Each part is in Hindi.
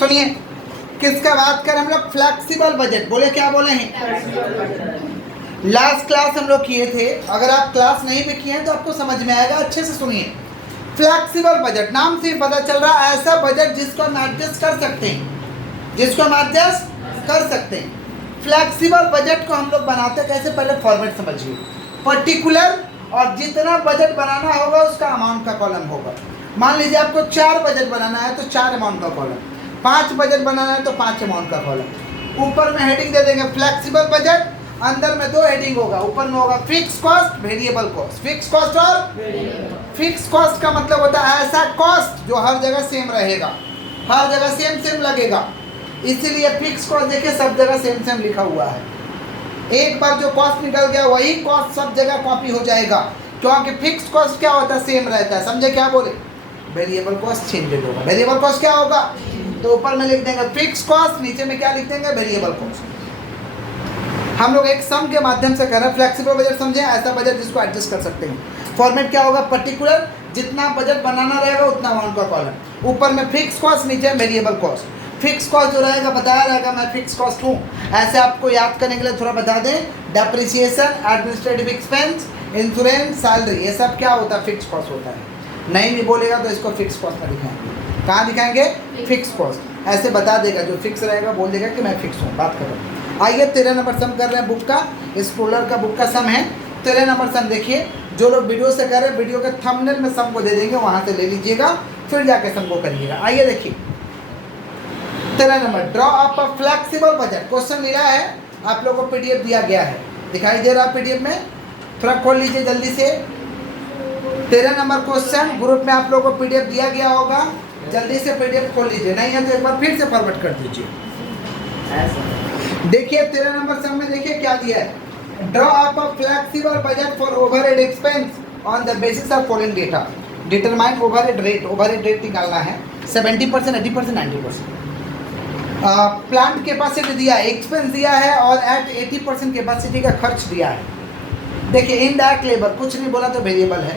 सुनिए, किसका बात करें हम लोग? Flexible budget. बोले क्या बोले हैं? लास्ट क्लास हम लोग किए थे, अगर आप क्लास नहीं भी किए हैं तो आपको समझ में आएगा। अच्छे से सुनिए, फ्लेक्सिबल बजट नाम से पता चल रहा है ऐसा बजट जिसको हम एडजस्ट कर सकते हैं, जिसको हम एडजस्ट कर सकते हैं। फ्लेक्सिबल बजट को हम लोग बनाते कैसे, पहले फॉर्मेट समझिए। पर्टिकुलर, और जितना बजट बनाना होगा उसका अमाउंट का कॉलम होगा। मान लीजिए आपको 4 बजट बनाना है तो 4 अमाउंट का कॉलम, 5 बजट बनाना है तो 5 अमाउंट का कॉलम। ऊपर में हेडिंग दे देंगे फ्लेक्सिबल बजट, अंदर में 2 हेडिंग होगा, ऊपर में होगा fix cost, variable cost. Fix cost और फिक्स कॉस्ट का मतलब होता है ऐसा कॉस्ट जो हर जगह सेम रहेगा, हर जगह सेम लगेगा। इसीलिए फिक्स कॉस्ट देखिए सब जगह सेम लिखा हुआ है। एक बार जो कॉस्ट निकल गया वही कॉस्ट सब जगह कॉपी हो जाएगा, क्योंकि फिक्स कॉस्ट क्या होता है, सेम रहता है। समझे क्या बोले? वेरिएबल कॉस्ट चेंजेज होगा। वेरिएबल कॉस्ट क्या होगा, तो ऊपर में लिख देंगे फिक्स कॉस्ट, नीचे में क्या लिख देंगे, वेरिएबल कॉस्ट। हम लोग एक सम के माध्यम से कर रहे हैं। फ्लेक्सिबल बजट समझे, ऐसा बजट जिसको एडजस्ट कर सकते हैं। फॉर्मेट क्या होगा, पर्टिकुलर, जितना बजट बनाना रहेगा उतना अमाउंट का कॉलम, ऊपर में फिक्स कॉस्ट, नीचे वेरिएबल कॉस्ट। फिक्स कॉस्ट जो रहेगा बताया रहेगा मैं फिक्स कॉस्ट हूँ, ऐसे आपको याद करने के लिए थोड़ा बता दें। Depreciation, administrative expense, insurance, salary, ये सब क्या होता है, फिक्स कॉस्ट होता है। नहीं भी बोलेगा तो इसको फिक्स कॉस्ट में दिखाएंगे। कहाँ दिखाएंगे? Fix cost. ऐसे बता देगा, जो फिक्स रहेगा बोल देगा कि मैं फिक्स हूँ। बात करो। आइए 13 नंबर सम कर रहे हैं बुक का, स्कूलर का बुक का सम है 13 नंबर सम। देखिए, जो लोग वीडियो से कर रहे हैं वीडियो के थंबनेल में सम को दे देंगे, वहाँ से ले लीजिएगा, फिर जाके सम को करिएगा। आइए देखिए 13 number, draw up a flexible budget. Question मिला है आप लोगों को, पीडीएफ दिया गया है, दिखाई दे रहा है पीडीएफ में, थोड़ा खोल लीजिए जल्दी से। 13 नंबर क्वेश्चन ग्रुप में आप लोगों को पीडीएफ दिया गया होगा, जल्दी से पीडीएफ खोल लीजिए, नहीं है तो एक बार फिर से फॉरवर्ड कर दीजिए। देखिए 13 नंबर सम में देखिए क्या दिया है, draw up a flexible budget for overhead expense on the basis of following data. Determine overhead rate, overhead rate निकालना है 70%, 80%, 90%। प्लांट कैपेसिटी दिया है, एक्सपेंस दिया है, और एट 80% कैपेसिटी का खर्च दिया है। देखिए इनडायरेक्ट लेबर कुछ नहीं बोला तो वेरिएबल है,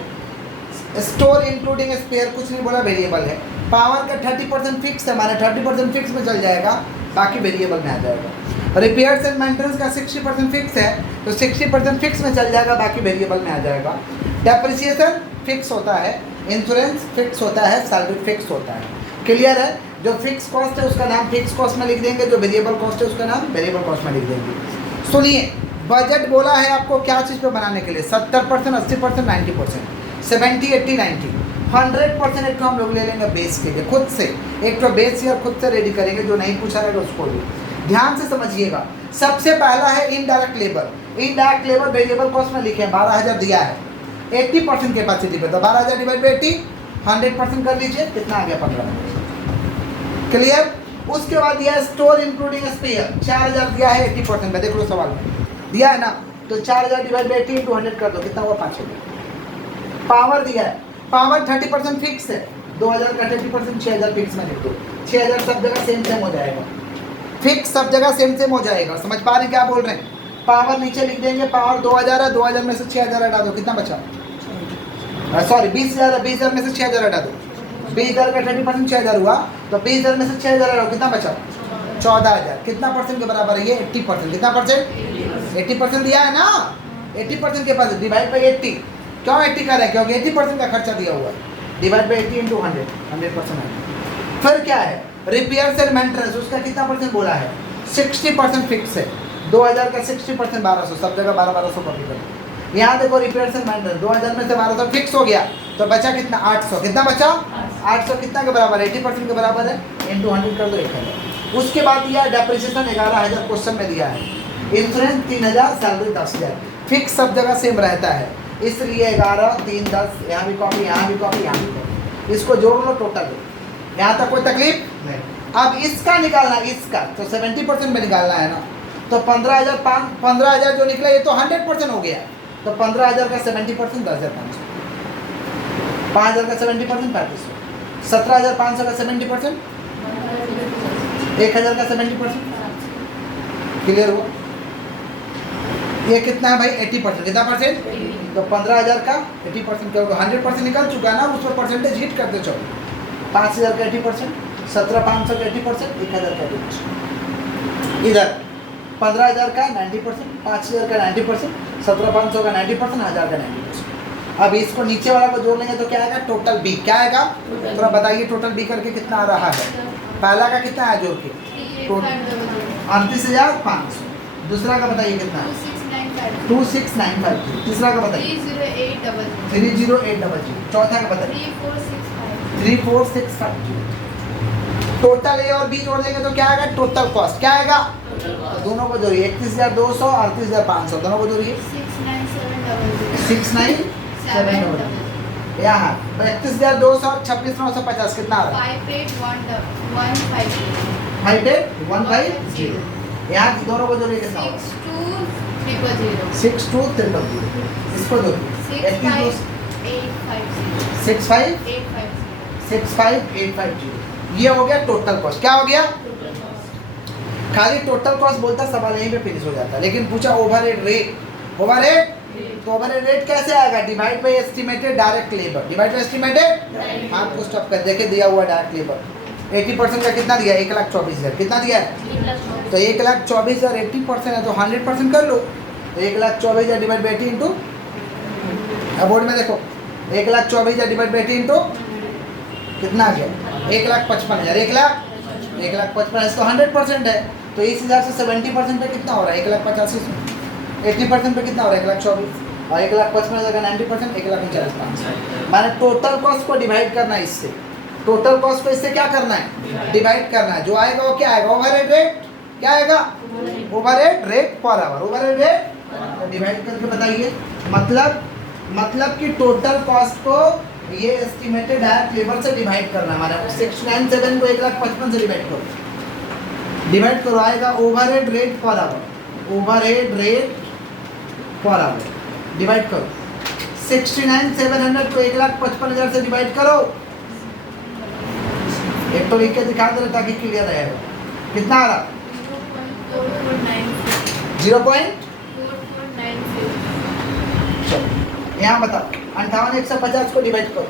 स्टोर इंक्लूडिंग स्पेयर कुछ नहीं बोला, वेरिएबल है। पावर का 30% फिक्स है, माने 30% फिक्स में चल जाएगा, बाकी वेरिएबल में आ जाएगा। रिपेयर्स एंड मेंटेनेंस का 60% फिक्स है, तो 60% फिक्स में चल जाएगा, बाकी वेरिएबल में आ जाएगा। डेप्रिसिएशन फिक्स होता है, इंश्योरेंस फिक्स होता है, सैलरी फिक्स होता है। क्लियर है? जो फिक्स कॉस्ट है उसका नाम फिक्स कॉस्ट में लिख देंगे, जो वेरिएबल कॉस्ट है उसका नाम वेरिएबल कॉस्ट में लिख देंगे। सुनिए, बजट बोला है आपको क्या चीज़ पे बनाने के लिए, 70%, 80%, 90%, 70, 80, 90, 100% एक तो हम लोग ले लेंगे बेस के लिए, खुद से एक तो बेस ईयर खुद से रेडी करेंगे, जो नहीं पूछा रहेगा उसको भी। ध्यान से समझिएगा, सबसे पहला है indirect labour. Indirect labour variable cost में लिखे 12,000 दिया है, 80% कैपेसिटी पे, तो 12,000 डिवाइड बाई 80, 100% कर लीजिए, कितना आ गया, 15। क्लियर? उसके बाद दिया है स्टोर इंक्लूडिंग स्पेयर, 4,000 दिया है 80% में, देख लो सवाल में दिया है ना, तो 4,000 डिवाइड बाई 80 इंटू 100 कर दो, कितना हुआ, 5,000। पावर दिया है, पावर 30% फिक्स है, 2,000 का 30%, 6,000 फिक्स में लिख दो, 6,000 सब जगह सेम हो जाएगा, फिक्स सब जगह सेम हो जाएगा। समझ पा रहे क्या बोल रहे हैं? पावर नीचे लिख देंगे, पावर 2,000 है, 2,000 में से 6,000 हटा दो, कितना बचा, सॉरी 20,000 है, 20,000 में से 6,000 हटा दो, 20,000 का 30% 6,000 हुआ, तो 20,000 में से 6,000 हटाओ, कितना बचा, 14,000। कितना परसेंट के बराबर है ये, 80%। कितना परसेंट, 80% दिया है ना, 80% के पास डिवाइड बाई 80। क्यों 80 कर रहे हैं, क्योंकि 80% का खर्चा दिया हुआ है, डिवाइड बाई 80 इंटू 100, 100%। फिर क्या है, रिपेयर्स एंड मेंटेनेंस, उसका कितना परसेंट बोला है, 60% फिक्स है, 2,000 का 60%, 1,200, सब जगह 1200 कॉपी करो। यहाँ देखो रिपेयर्स एंड मेंटेनेंस, 2,000 में से 1,200 फिक्स हो गया, तो बचा कितना, 800। कितना बचा, 800 कितना के बराबर है, 80% के बराबर है, इंटू 100 कर दो, 1,000। उसके बाद दिया डेप्रिसिएशन 11,000 क्वेश्चन में दिया है, इंश्योरेंस 3,000, सैलरी 10,000। फिक्स सब जगह सेम रहता है, इसलिए 11, 3, 10, यहाँ भी कॉपी, यहाँ भी कॉपी, यहाँ भी कॉपी, इसको जोड़ लो, टोटल दो, यहाँ तक कोई तकलीफ नहीं। अब इसका निकालना, इसका तो 70% में निकालना है ना, तो 15,000 जो निकला ये तो 100% हो गया, तो 15,000 का 70% 10,500, 5,000 का 70% 3,500, 17,500 का 70%, 1,000 का 70%। क्लियर हुआ? ये कितना है भाई, 80%। कितना परसेंट, तो 15,000 का 80% क्या होगा, 100% निकल चुका है ना, उसमें परसेंटेज हिट करते चलो, 5,000 का 80%, 17,500 का 80%, 1,000 का 80%। इधर 15,000 का 90%, 5,000 का 90%, 17,500 का 90%, 1,000 का 90%। अब इसको नीचे वाला को जोड़ लेंगे तो क्या आएगा? टोटल बी क्या आएगा? थोड़ा बताइए टोटल बी करके कितना आ रहा है? पहला का कितना है जोड़ के? 38,500। दूसरा का बताइए कितना? 2695। तीसरा का बताइए? 30800। चौथा का बताइए? 34650। टोटल ए और बी जोड़ देंगे तो क्या आएगा? टोटल कॉस्ट क्या आएगा? तो दोनों को जोड़िए, 31,200, 38,500, दोनों को जोड़िए 69,700। यहाँ 31,200 और 26,950 कितना आ रहा है? 58,150। यहाँ दोनों को जोड़िए कितना होगा? 62,000। इसको जोड़िए 65,850। ये हो गया टोटल कॉस्ट। क्या हो गया? खाली टोटल कॉस्ट बोलता सवाल यहीं पे फिनिश हो जाता है, लेकिन पूछा ओवरहेड रेट। ओवरहेड तो ओवरहेड रेट कैसे आएगा? Divide by estimated direct labour. Divide by estimated, हाथ को स्टॉप कर देखे दिया हुआ डायरेक्ट लेबर 80% का कितना दिया? 1,24,000। कितना दिया है? तो 1,24,000 80% है तो 100% कर लो। तो 1,24,000 डिवाइड बाय 80 इंटू, बोर्ड में देखो 1,24,000 डिवाइड बाय 80 इंटू कितना आ गया? 1,55,000। 1,55,000 इसका 100% है तो इस हिसाब से 70% पे कितना हो रहा है? 1,85,000। 80% पे कितना हो रहा है? 1,24,000। और 1,55,000 का 90% 1,39,500। माने टोटल कॉस्ट को डिवाइड करना है इससे। टोटल कॉस्ट को इससे क्या करना है? डिवाइड करना है। जो आएगा वो क्या आएगा? Overhead rate. क्या आएगा? Overhead rate per hour. Overhead rate divide करके बताइए। मतलब कि टोटल कॉस्ट को ये एस्टिमेटेड डायरेक्ट लेबर से डिवाइड करना है। हमारा 697 को 1,55,000 से डिवाइड करो आएगा overhead rate per hour. Overhead rate per hour divide करो 69,700 को 1,55,000 से डिवाइड करो। एक तो लिख के दिखा दे ताकि क्लियर रहेगा। कितना आ रहा? 0.4496। यहाँ बताओ 58,150 को डिवाइड करो।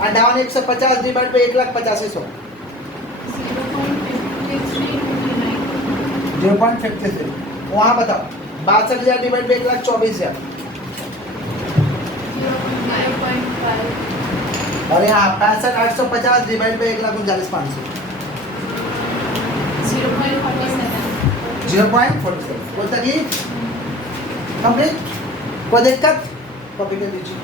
58,150 डिवाइड बाई 1,85,000 0.53। वहाँ बताओ 62,000 डिवाइड बाई 1,24,000 और यहाँ 65,850 डिवाइड बाई 1,39,500 0.47। कोई तकलीफ? कंप्लीट? कोई दिक्कत? कॉपी कर लीजिए।